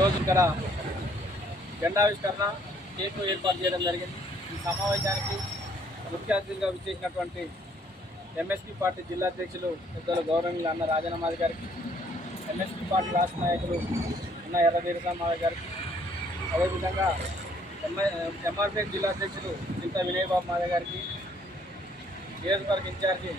రోజు ఇక్కడ జెండావిష్కరణ కేకు ఏర్పాటు చేయడం జరిగింది. ఈ సమావేశానికి ముఖ్య అతిథిగా విచ్చేసినటువంటి ఎంఎస్పీ పార్టీ జిల్లా అధ్యక్షులు పెద్దలు గౌరవనీయులు అన్న రాజనమాది గారికి, ఎంఎస్పీ పార్టీ రాష్ట్ర నాయకులు అన్న ఎర్రవీరరామారావు గారికి, అదేవిధంగా ఎంఆర్పీఎస్ జిల్లా అధ్యక్షులు చింత వినయబాబు మాధవ్ గారికి, నియోజకవర్గ ఇన్ఛార్జి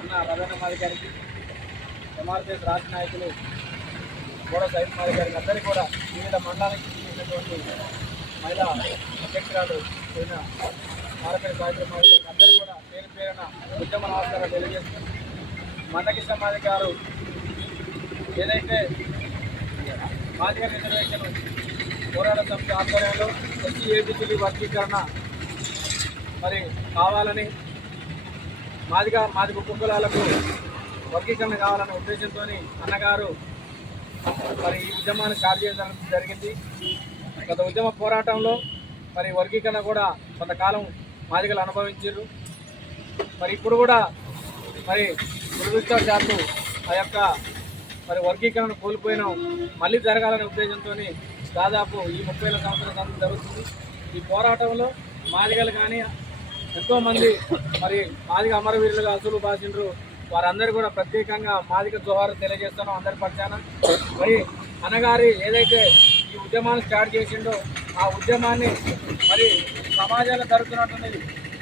అన్న రవీణమాది గారికి, ఎంఆర్పీఎస్ రాష్ట్ర నాయకులు గోడ సైడ్ మాధవ్ గారికి అందరికీ కూడా వివిధ మండలానికి చెందినటువంటి మహిళా అధ్యక్షురాలు పోయిన ఆరపేట సాయంత్రం మాధవ్ గారికి అందరికీ కూడా పేరు పేరున ఉద్యమ నమస్కారాలు తెలియజేస్తున్నారు. మందకృష్ణ మాదిగ గారు ఏదైతే మాదిగ రిజర్వేషన్ పోరాట సమితి ఆధ్వర్యంలో ఎస్సీ ఏబిసిడి వర్గీకరణ మరి కావాలని మాదిగ ఉపకులాలకు వర్గీకరణ కావాలనే ఉద్దేశంతో అన్నగారు మరి ఈ ఉద్యమాన్ని స్టార్ట్ చేయడం జరిగింది. గత ఉద్యమ పోరాటంలో మరి వర్గీకరణ కూడా కొంతకాలం మాదిగలు అనుభవించారు. మరి ఇప్పుడు కూడా మరి దురదృష్టవశాత్తు ఆ యొక్క మరి వర్గీకరణ కోల్పోయిన మళ్ళీ జరగాలనే ఉద్దేశంతో దాదాపు ఈ 30 సంవత్సరాల జరుగుతుంది. ఈ పోరాటంలో మాదిగలు కానీ ఎంతోమంది మరి మాదిగ అమరవీరులుగా అసలు బాసిండ్రు. వారందరూ కూడా ప్రత్యేకంగా మాదిగ జోహారు తెలియజేస్తున్నాం అందరి పక్షాన. మరి అన్నగారి ఏదైతే ఈ ఉద్యమాన్ని స్టార్ట్ చేసిండో ఆ ఉద్యమాన్ని మరి సమాజంలో జరుగుతున్నటువంటి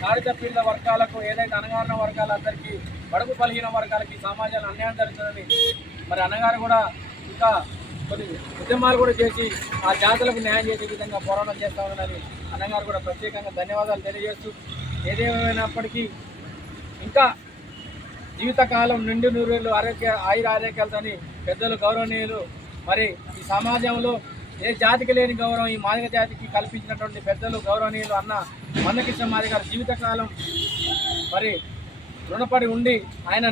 నాడిత పీడిత వర్గాలకు, ఏదైతే అణగారిన వర్గాలందరికీ, బడుగు బలహీన వర్గాలకి సమాజంలో అన్యాయం జరుగుతుందని మరి అన్నగారు కూడా ఇంకా కొన్ని ఉద్యమాలు కూడా చేసి ఆ జాతులకు న్యాయం చేసే విధంగా పోరాటం చేస్తా ఉన్నారని అన్నగారు కూడా ప్రత్యేకంగా ధన్యవాదాలు తెలియజేస్తూ, ఏదేమైనప్పటికీ ఇంకా జీవితకాలం నిండు నూరేళ్ళు ఆయురారోగ్యాలతోని పెద్దలు గౌరవనీయులు మరి ఈ సమాజంలో ఏ జాతికి లేని గౌరవం ఈ మాదిగ జాతికి కల్పించినటువంటి పెద్దలు గౌరవనీయులు అన్న మందకృష్ణ మాదిగ గారి జీవితకాలం మరి రుణపడి ఉండి ఆయన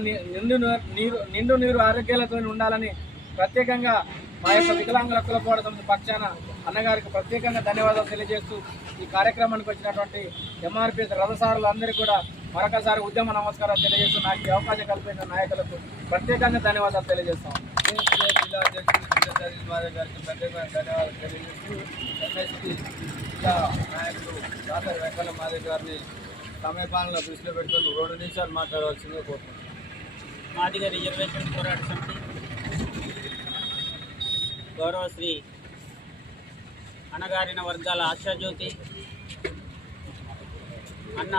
నిండు నీరు ఆరోగ్యాలతో ఉండాలని ప్రత్యేకంగా మా యొక్క వికలాంగుల కుల పోరాటం పక్షాన అన్నగారికి ప్రత్యేకంగా ధన్యవాదాలు తెలియజేస్తూ ఈ కార్యక్రమానికి వచ్చినటువంటి ఎంఆర్పీఎస్ రథసారులందరికీ కూడా మరొకసారి ఉద్యమ నమస్కారాలు తెలియజేస్తూ నాకు ఈ అవకాశం కల్పించిన నాయకులకు ప్రత్యేకంగా ధన్యవాదాలు తెలియజేస్తాం. జిల్లా అధ్యక్షులు మాధవ్ గారికి ప్రత్యేకంగా ధన్యవాదాలు తెలియజేస్తూ ఎంఎస్పీ జిల్లా నాయకులు డాక్టర్ వెంకన్న మాధవ్ గారిని సమయపాలన దృష్టిలో పెట్టుకుని 2 నిమిషాలు మాట్లాడవలసిందిగా కోరుతున్నాను. మాదిగ రిజర్వేషన్ పోరాట సమితి గౌరవశ్రీ అణగారిన వర్గాల ఆశాజ్యోతి అన్న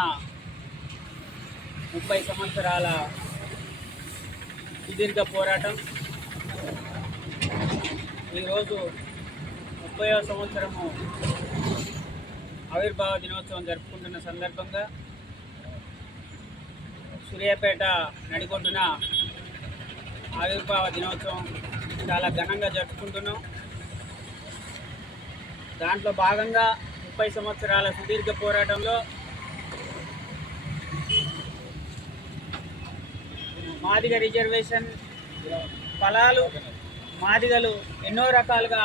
30 సంవత్సరాల సుదీర్ఘ పోరాటం ఈరోజు 30వ సంవత్సరము ఆవిర్భావ దినోత్సవం జరుపుకుంటున్న సందర్భంగా సూర్యాపేట నడిగొడ్డున ఆవిర్భావ దినోత్సవం చాలా ఘనంగా జరుపుకుంటున్నాం. దాంట్లో భాగంగా 30 సంవత్సరాల సుదీర్ఘ పోరాటంలో మాదిగ రిజర్వేషన్ ఫలాలు మాదిగలు ఎన్నో రకాలుగా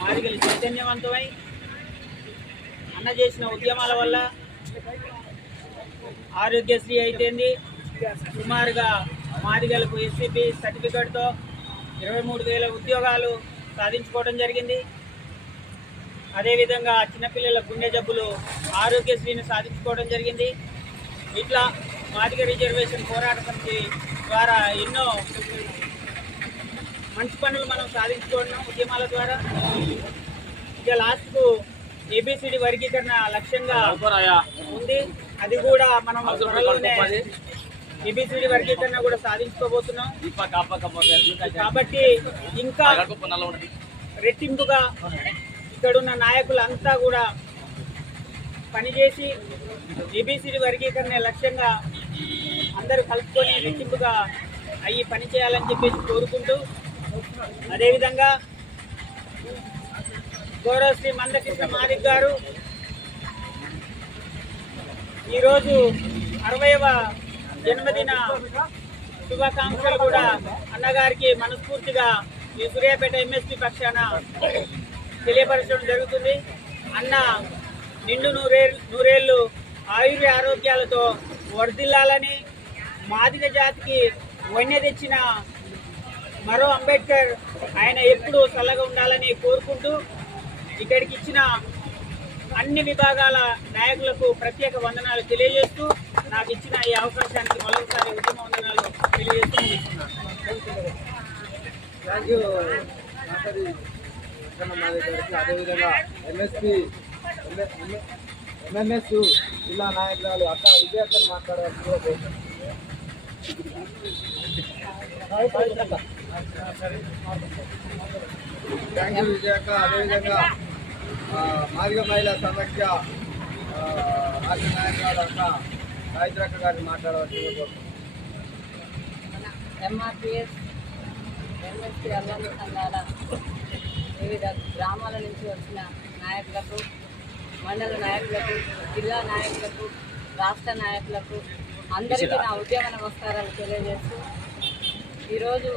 మాదిగలు చైతన్యవంతమై అన్న చేసిన ఉద్యమాల వల్ల ఆరోగ్యశ్రీ అయితేంది, సుమారుగా మాదిగలకు ఎస్సీపీ సర్టిఫికేట్తో 23,000 ఉద్యోగాలు సాధించుకోవడం జరిగింది. అదేవిధంగా చిన్నపిల్లల గుండె జబ్బులు ఆరోగ్యశ్రీని సాధించుకోవడం జరిగింది. ఇట్లా మాదిగ రిజర్వేషన్ పోరాట సమితి ద్వారా ఎన్నో మంచి పనులు మనం సాధించుకోవడం ఉద్యమాల ద్వారా. ఇక లాస్ట్కు ఏబిసిడి వర్గీకరణ లక్ష్యంగా ఉంది. అది కూడా మనం త్వరలోనే ఏబిసిడి వర్గీకరణ కూడా సాధించుకోబోతున్నాం. కాబట్టి ఇంకా రెట్టింపుగా ఇక్కడున్న నాయకులంతా కూడా పనిచేసి ఏబిసిడి వర్గీకరణ లక్ష్యంగా అందరూ కలుపుకొని రెట్టింపుగా అయ్యి పనిచేయాలని చెప్పేసి కోరుకుంటూ, అదేవిధంగా గౌరవశ్రీ మందకృష్ణ మాదిగ గారు ఈరోజు 60వ జన్మదిన శుభాకాంక్షలు కూడా అన్నగారికి మనస్ఫూర్తిగా ఈ సూర్యాపేట ఎంఎస్పీ పక్షాన తెలియపరచడం జరుగుతుంది. అన్న నిండు నూరేళ్ళు ఆరోగ్యాలతో వర్ధిల్లాలని, మాదిగ జాతికి వన్య తెచ్చిన మరో అంబేద్కర్ ఆయన ఎప్పుడూ చల్లగా ఉండాలని కోరుకుంటూ ఇక్కడికి ఇచ్చిన అన్ని విభాగాల నాయకులకు ప్రత్యేక వందనాలు తెలియజేస్తూ నాకు ఇచ్చిన ఈ అవకాశానికి మరొకసారి ఉద్యమ వందనాలు తెలియజేస్తూ ముగిస్తున్నాను. థ్యాంక్ యూ అదేవిధంగా ఎంఎన్ఎస్ జిల్లా నాయకురాలు అక్క విజయక్కని మాట్లాడవలసిందిగా కోరుతున్నాను. థ్యాంక్ యూ విజయక్క. అదేవిధంగా మాదిగ మహిళా సమాఖ్య రాష్ట్ర నాయకురాలు అక్క గాయత్రక్క గారిని మాట్లాడవలసిందిగా కోరుతున్నాను. ఎంఆర్పిఎస్ ఎంఎస్పీ అల్లంద సంఘాల వివిధ గ్రామాల నుంచి వచ్చిన నాయకులకు, మండల నాయకులకు, జిల్లా నాయకులకు, రాష్ట్ర నాయకులకు అందరికీ నా ఉద్యమ నమస్కారాలు తెలియజేస్తూ ఈరోజు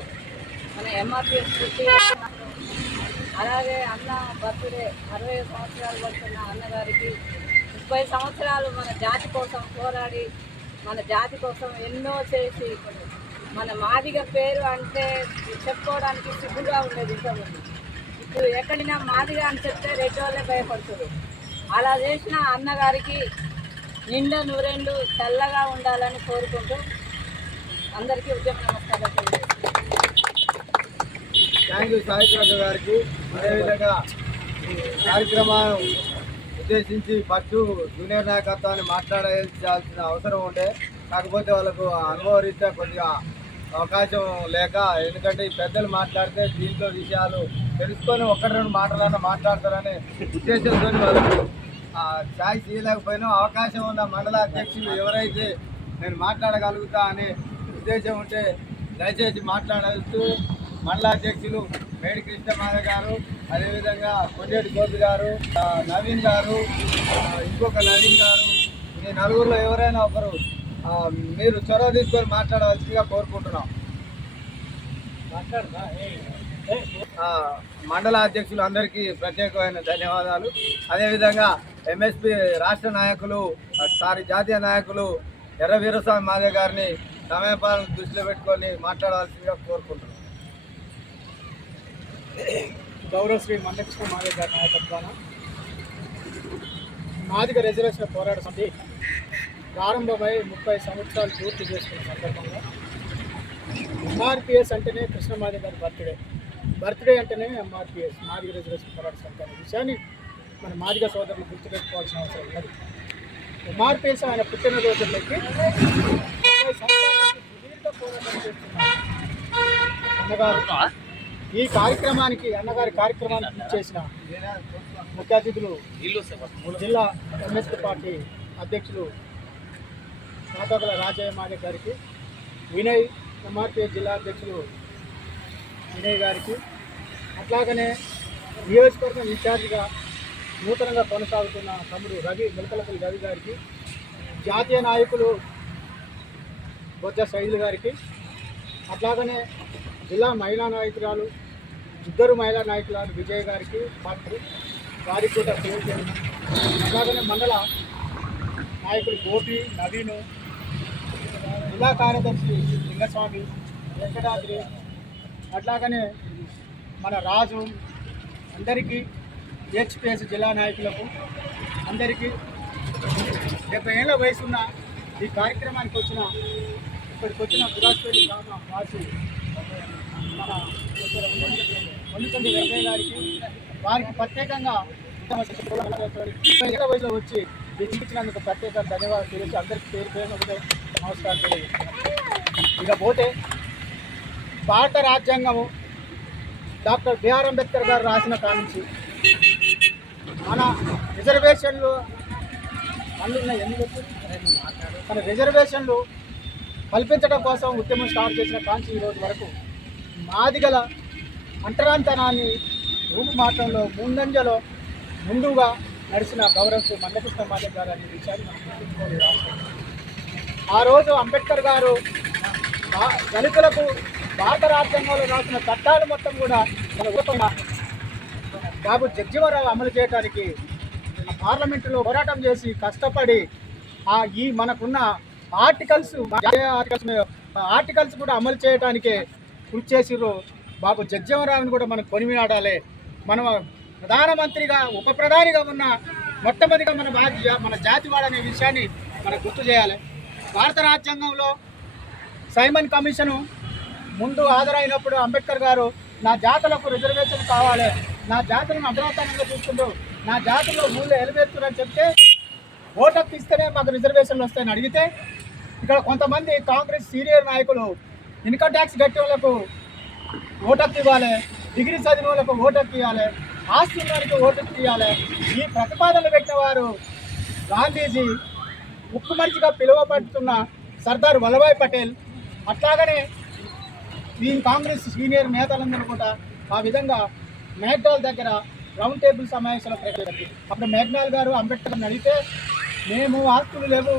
మన ఎంఆర్పిఎస్ పుట్టి అలాగే అన్న బర్త్డే 60 సంవత్సరాలు పడుతున్న అన్నగారికి 30 సంవత్సరాలు మన జాతి కోసం పోరాడి మన జాతి కోసం ఎన్నో చేసి మన మాదిగ పేరు అంటే చెప్పుకోవడానికి సిగ్గుగా ఉండేది ఇంతకుముందు. ఇప్పుడు ఎక్కడినా మాదిగ అని చెప్తే రెడ్డి వాళ్ళే భయపడుతుంది. అలా చేసిన అన్నగారికి నిండా నూరేళ్ళు చల్లగా ఉండాలని కోరుకుంటూ అందరికీ ఉద్యమ నమస్కారాలు తెలియజేస్తున్నాను. థ్యాంక్ యూ సాయిత్రక్క గారికి. అదేవిధంగా కార్యక్రమాన్ని ఉద్దేశించి ఫస్ట్ జూనియర్ నాయకత్వాన్ని మాట్లాడాల్సిన అవసరం ఉండే, కాకపోతే వాళ్ళకు అనుభవరీత్యా కొద్దిగా అవకాశం లేక, ఎందుకంటే ఈ పెద్దలు మాట్లాడితే దీంట్లో విషయాలు తెలుసుకొని ఒకటి రెండు మాటలన్నా మాట్లాడతారనే ఉద్దేశంతో వాళ్ళకు ఛాయిస్ ఇవ్వలేకపోయినా అవకాశం ఉన్న మండల అధ్యక్షులు ఎవరైతే నేను మాట్లాడగలుగుతా అనే ఉద్దేశం ఉంటే దయచేసి మాట్లాడుతూ మండల అధ్యక్షులు మేడి కృష్ణమాధవ్ గారు, అదేవిధంగా కొండేటి గోపి గారు, నవీన్ గారు, ఇంకొక నవీన్ గారు, ఈ నలుగురిలో ఎవరైనా ఒకరు మీరు చొరవ తీసుకొని మాట్లాడవలసిందిగా కోరుకుంటున్నాం. మండల అధ్యక్షులు అందరికీ ప్రత్యేకమైన ధన్యవాదాలు. అదేవిధంగా ఎంఎస్పి రాష్ట్ర నాయకులు జాతీయ నాయకులు ఎర్ర వీరస్వామి మాధవ్ గారిని సమయపాలన దృష్టిలో పెట్టుకొని మాట్లాడవలసిందిగా కోరుకుంటున్నాం. గౌరవశ్రీ మందకృష్ణ మాధవ్ గారి నాయకత్వాన మాదిగ రిజర్వేషన్ పోరాట సమితి ప్రారంభమై 30 సంవత్సరాలు పూర్తి చేసుకున్న సందర్భంగా ఎంఆర్పిఎస్ అంటేనే కృష్ణమాధవ్ గారి బర్త్డే అంటేనే ఎంఆర్పిఎస్ మాదిగ రిజర్వేషన్ పోరాట సమితి అనే విషయాన్ని మన మాదిగ సోదరులు గుర్తుపెట్టుకోవాల్సిన అవసరం ఉన్నది. ఎంఆర్పిఎస్ ఆయన పుట్టినరోజులకి 30 సంవత్సరాల సుదీర్ఘ పోరాటం చేస్తున్నారు అన్నగారు. ఈ కార్యక్రమానికి కార్యక్రమానికి చేసిన ముఖ్య అతిథులు జిల్లా ఎంఎస్పీ పార్టీ అధ్యక్షులు నాటకుల రాజయ్య మాదే గారికి, వినయ్ ఎంఆర్పిఎస్ జిల్లా అధ్యక్షులు వినయ్ గారికి, అట్లాగనే నియోజకవర్గం ఇన్ఛార్జిగా నూతనంగా కొనసాగుతున్న తమ్ముడు మెలకలపల్లి రవి గారికి, జాతీయ నాయకులు బొజ్జ శైలి గారికి, అట్లాగనే జిల్లా మహిళా నాయకురాలు 2 మహిళా నాయకురాలు విజయ్ గారికి వారికి కూడా తెలియజేయడం, అట్లాగనే మండల నాయకులు గోపి, నవీను, జిల్లా కార్యదర్శి లింగస్వామి, వెంకటాద్రి, అట్లాగనే మన రాజు, అందరికీ హెచ్పిఎస్ జిల్లా నాయకులకు అందరికీ 70 ఏళ్ళ వయసున్న ఈ కార్యక్రమానికి ఇక్కడికి వచ్చిన గురాజ్పేట గ్రామ వాసి మన వండుకొండ వెంకయ్య గారికి, వారికి ప్రత్యేకంగా వయసులో వచ్చి ఇచ్చినందుకు ప్రత్యేక ధన్యవాదాలు తెలియజేసి అందరికీ పేరు పేరు ఒకటే నమస్కారం తెలియజేస్తున్నాను. ఇకపోతే భారత రాజ్యాంగము డాక్టర్ బిఆర్ అంబేద్కర్ గారు రాసిన కానించి మన రిజర్వేషన్లు మన రిజర్వేషన్లు కల్పించడం కోసం ఉద్యమం స్టార్ట్ చేసిన కాంచి ఈరోజు వరకు మాదిగల అంటరాంతనాన్ని రూపుమాటంలో ముందంజలో ముందుగా నడిచిన గౌరవ మందకృష్ణ మాధవ్ గారు అనే విషయాన్ని మనం గుర్తుంచుకోవాలి. ఆ రోజు అంబేద్కర్ గారు దళితులకు భారత రాజ్యాంగంలో రాసిన చట్టాలు మొత్తం కూడా మన బాబు జగ్జీవనరావు అమలు చేయడానికి పార్లమెంటులో పోరాటం చేసి కష్టపడి ఈ మనకున్న ఆర్టికల్స్ కూడా అమలు చేయడానికే కృషి చేసిర్రు. బాబు జగ్జీవనరామ్ని కూడా మనం కొనియాడాలి. మనం ప్రధానమంత్రిగా ఉప ప్రధానిగా ఉన్న మొట్టమొదటిగా మన జాతివాడనే విషయాన్ని మనం గుర్తు చేయాలి. భారత రాజ్యాంగంలో సైమన్ కమిషను ముందు హాజరైనప్పుడు అంబేద్కర్ గారు నా జాతులకు రిజర్వేషన్ కావాలి, నా జాతులను అగ్రతానంగా చూస్తుండ్రు, నా జాతుల్లో ఊళ్ళో ఎలివేస్తున్నారని చెప్తే ఓటకు ఇస్తేనే మాకు రిజర్వేషన్లు వస్తాయని అడిగితే ఇక్కడ కొంతమంది కాంగ్రెస్ సీనియర్ నాయకులు ఇన్కమ్ ట్యాక్స్ కట్టే వాళ్ళకు ఓటకు ఇవ్వాలి, డిగ్రీ చదివిన వాళ్ళకు ఓటకు ఇవ్వాలి, ఆస్తి వారికి ఓటకు ఇవ్వాలి. ఈ ప్రతిపాదనలు పెట్టిన వారు గాంధీజీ, ఉక్కు మనిషిగా పిలువబడుతున్న సర్దార్ వల్లభాయ్ పటేల్, అట్లాగనే ఈ కాంగ్రెస్ సీనియర్ నేతలందరూ కూడా ఆ విధంగా మేఘ్నాల్ దగ్గర రౌండ్ టేబుల్ సమావేశంలో ప్రకటించారు. అప్పుడు మేఘ్నాల్ గారు అంబేద్కర్ని అడిగితే మేము ఆస్తులు లేవు,